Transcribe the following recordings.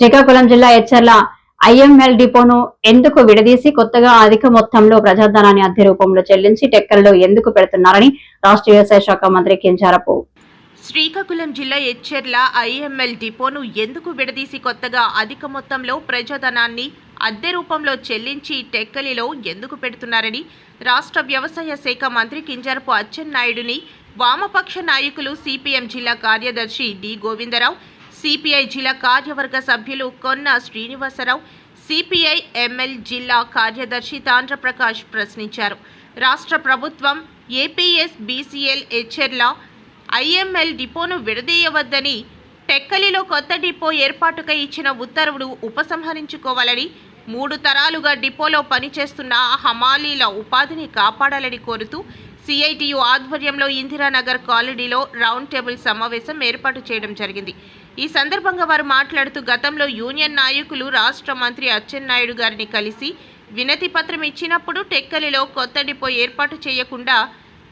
శ్రీకాకుళం జిల్లా హెచ్చర్ల ఐఎంఎల్ డిపోను ఎందుకు విడదీసి కొత్తగా అధిక మొత్తంలో ప్రజాధనాన్ని అద్దె రూపంలో చెల్లించి టెక్కలలో ఎందుకు పెడుతున్నారని రాష్ట్ర వ్యవసాయ శాఖ మంత్రి కింజారపు శ్రీకాకుళం జిల్లా ఎచ్చెర్ల ఐఎంఎల్ డిపోను ఎందుకు విడదీసి కొత్తగా అధిక మొత్తంలో ప్రజాధనాన్ని అద్దె రూపంలో చెల్లించి టెక్కలిలో ఎందుకు పెడుతున్నారని రాష్ట్ర వ్యవసాయ శాఖ మంత్రి కింజరపు అచ్చెన్నాయుడుని వామపక్ష నాయకులు సిపిఎం జిల్లా కార్యదర్శి డి గోవిందరావు సిపిఐ జిల్లా కార్యవర్గ సభ్యులు కొన్న శ్రీనివాసరావు సిపిఐ ఎంఎల్ జిల్లా కార్యదర్శి తాండ్రప్రకాష్ ప్రశ్నించారు. రాష్ట్ర ప్రభుత్వం ఏపీఎస్ బీసీఎల్ హెచ్ఎర్ల ఐఎంఎల్ డిపోను విడదీయవద్దని టెక్కలిలో కొత్త డిపో ఏర్పాటుకై ఇచ్చిన ఉత్తర్వులు ఉపసంహరించుకోవాలని మూడు తరాలుగా డిపోలో పనిచేస్తున్న హమాలీల ఉపాధిని కాపాడాలని కోరుతూ సిఐటియు ఆధ్వర్యంలో ఇందిరానగర్ కాలనీలో రౌండ్ టేబుల్ సమావేశం ఏర్పాటు చేయడం జరిగింది. ఈ సందర్భంగా వారు మాట్లాడుతూ గతంలో యూనియన్ నాయకులు రాష్ట్ర మంత్రి అచ్చెన్నాయుడు గారిని కలిసి వినతి పత్రం ఇచ్చినప్పుడు టెక్కలిలో కొత్త డిపో ఏర్పాటు చేయకుండా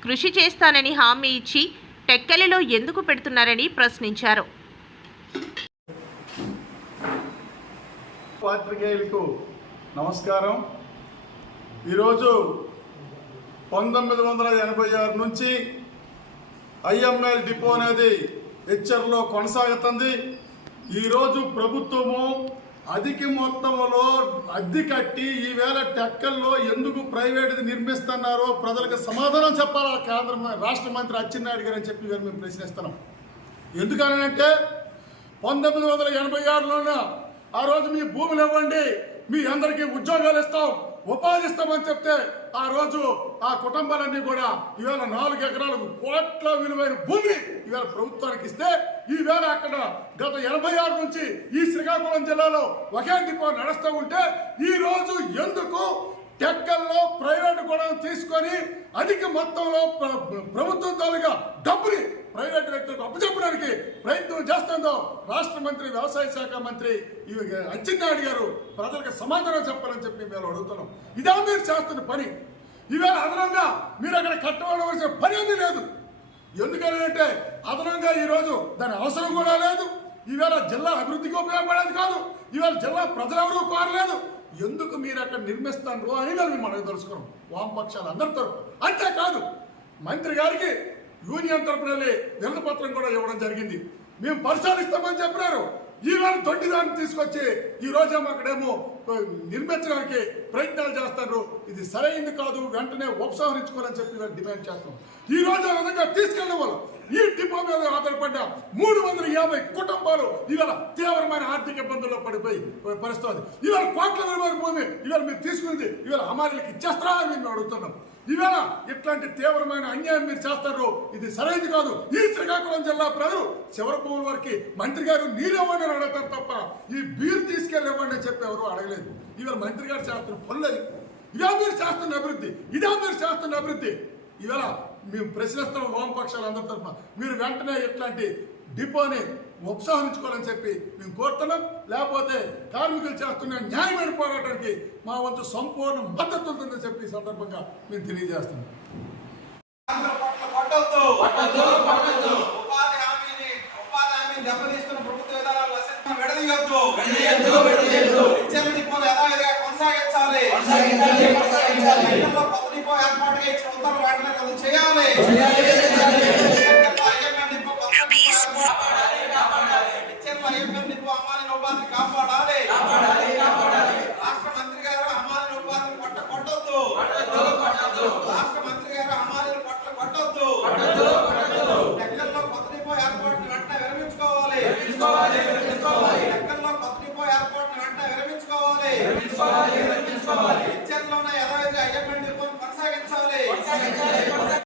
కృషి చేస్తానని హామీ ఇచ్చి టెక్కలిలో ఎందుకు పెడుతున్నారని ప్రశ్నించారు. పాత్రికేయులకు నమస్కారం. ఈరోజు పంతొమ్మిది వందల ఎనభై ఆరు నుంచి ఐఎంఎల్ డిపో అనేది హెచ్చర్లో కొనసాగుతుంది. ఈరోజు ప్రభుత్వము అధిక మొత్తంలో అద్దె కట్టి ఈవేళ టెక్కల్లో ఎందుకు ప్రైవేట్ నిర్మిస్తున్నారో ప్రజలకు సమాధానం చెప్పాలా? కేంద్ర రాష్ట్ర మంత్రి అచ్చెన్నాయుడు గారు అని చెప్పి మేము ప్రశ్నిస్తున్నాం. ఎందుకనంటే పంతొమ్మిది వందల ఎనభై ఆరులోన ఆ రోజు మీ భూములు ఇవ్వండి మీ అందరికీ ఉద్యోగాలు ఇస్తాం. ఉపాధి ఇస్తామని చెప్తే ఆ రోజు ఆ కుటుంబాలన్నీ కూడా ఈవేళ నాలుగు ఎకరాలకు కోట్ల విలువైన భూమి ఈవేళ ప్రభుత్వానికి ఇస్తే ఈవేళ అక్కడ గత ఎనభై ఆరు నుంచి ఈ శ్రీకాకుళం జిల్లాలో ఒకే డిపో నడుస్తూ ఉంటే ఈ రోజు ఎందుకు టెక్కల్లో ప్రైవేట్ గొడవ తీసుకొని అధిక మొత్తంలో ప్రభుత్వం తాలూగా డబ్బుని ప్రైవేట్ వ్యక్తులకు అప్పచెప్పడానికి ప్రయత్నం రాష్ట్ర మంత్రి వ్యవసాయ శాఖ మంత్రి ఇవి అచ్చెన్నాయుడు గారు ప్రజలకు సమాధానం చెప్పాలని చెప్పి మేము అడుగుతున్నాం. ఇదే మీరు చేస్తున్న పని. ఈవేళ అదనంగా మీరు అక్కడ కట్టవలసిన పని ఏమీ లేదు. ఎందుకని అంటే అదనంగా ఈరోజు దాని అవసరం కూడా లేదు. ఈవేళ జిల్లా అభివృద్ధికి ఉపయోగపడేది కాదు. ఈవేళ జిల్లా ప్రజలెవరూ కోరలేదు. ఎందుకు మీరు అక్కడ నిర్మిస్తాను అని మేము మనకు తెలుసుకున్నాం. వామపక్షాలు అందరి తరపు అంతేకాదు మంత్రి గారికి యూనియన్ తరపున వెళ్ళి వినతి పత్రం కూడా ఇవ్వడం జరిగింది. మేము పరిశీలిస్తామని చెప్పినారు. ఈవేళ దొడ్డిదాన్ని తీసుకొచ్చి ఈ రోజేమో అక్కడేమో నిర్మించడానికి ప్రయత్నాలు చేస్తారు ఇది సరైంది కాదు వెంటనే ఉపసంహరించుకోవాలని చెప్పి డిమాండ్ చేస్తాం. ఈ రోజు ఆ విధంగా తీసుకెళ్ళడం వల్ల ఈ డిపో మీద ఆధారపడ్డ మూడు వందల యాభై కుటుంబాలు ఇవాళ తీవ్రమైన ఆర్థిక ఇబ్బందుల్లో పడిపోయి పరిస్థితి. ఇవాళ కోట్ల రూపాయల భూమి ఇవాళ మీరు తీసుకుంది ఇవాళ అమారీలకు ఇచ్చేస్తారా అని మేము అడుగుతున్నాం. ఈవేళ ఇట్లాంటి తీవ్రమైన అన్యాయం మీరు చేస్తారు ఇది సరైనది కాదు. ఈ శ్రీకాకుళం జిల్లా ప్రజలు చివరి భూముల వరకు మంత్రి గారు నీరు ఇవ్వండి అని అడుగుతారు తప్ప ఈ బీరు తీసుకెళ్ళివ్వండి అని చెప్పి ఎవరు అడగలేదు. ఈవేళ మంత్రి గారు చేస్తున్న పనులు ఇదా మీరు చేస్తున్న అభివృద్ధి ఇదా మీరు చేస్తున్న అభివృద్ధి. ఈవేళ మేము ప్రశ్నిస్తున్న వామపక్షాలు అందరి తరఫున. మీరు వెంటనే ఇట్లాంటి డిపోని ఉపసంహరించుకోవాలని చెప్పి మేము కోరుతున్నాం. లేకపోతే కార్మికులు చేస్తున్న న్యాయమైన పోరాటానికి మా వంతు సంపూర్ణ మద్దతు ఉంటుందని చెప్పి ఈ సందర్భంగా మేము తెలియజేస్తున్నాం. దెబ్బతీస్తున్న ప్రభుత్వ విధానాలు కొనసాగించాలి. ఎన్నికల్లో కొత్త డిపో ఏర్పాటుగా ఇచ్చిన ఉత్తర్వులు వెంటనే రద్దు చేయాలి డిపో అమ్మాయిల ఉపాధిని కాపాడాలి. రాష్ట్ర మంత్రి గారు అమ్మాయిల ఉపాధిని పట్ట కొట్టొద్దు. రాష్ట్ర మంత్రి గారు అమ్మాయిల పట్ల కొట్టొద్దు. ఎక్కల్లో కొత్త డిపో ఏర్పాటును వెంటనే విరమించుకోవాలి. ఎక్కల్లో కొత్త డిపో ఏర్పాటును వెంటనే విరమించుకోవాలి.